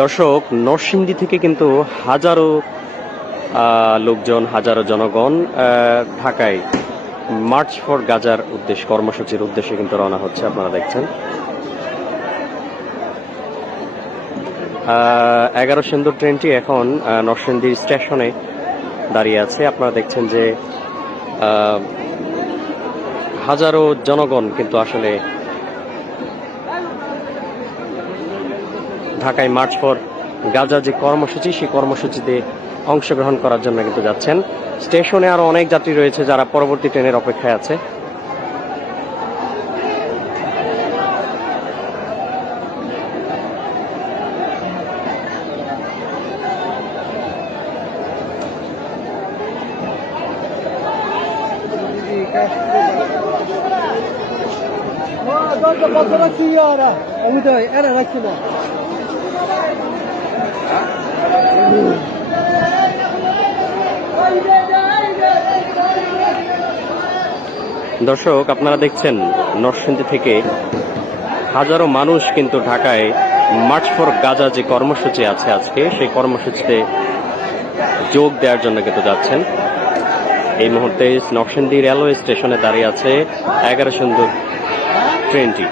দর্শক, নরসিংদী থেকে কিন্তু হাজারো লোকজন, হাজারো জনগণ ঢাকায় মার্চ ফর গাজার উদ্দেশ্যে, কর্মসূচির উদ্দেশ্যে কিন্তু রওনা হচ্ছে। আপনারা দেখছেন 11 সিন্দুর ট্রেনটি এখন নরসিংদী স্টেশনে দাঁড়িয়ে আছে। আপনারা দেখছেন যে হাজারো জনগণ কিন্তু আসলে ঢাকায় মার্চ ফর গাজা যে কর্মসূচি, সেই কর্মসূচিতে অংশগ্রহণ করার জন্য কিন্তু যাচ্ছেন। স্টেশনে আরো অনেক যাত্রী রয়েছে যারা পরবর্তী ট্রেনের অপেক্ষায় আছে। দর্শক, আপনারা দেখছেন নরসিংদী থেকে হাজারো মানুষ কিন্তু ঢাকায় মার্চ ফর গাজা যে কর্মসূচি আছে আজকে, সেই কর্মসূচিতে যোগ দেওয়ার জন্য কিন্তু যাচ্ছেন। এই মুহূর্তে নরসিংদী রেলওয়ে স্টেশনে দাঁড়িয়ে আছে 11 সিন্দুর ট্রেনটি।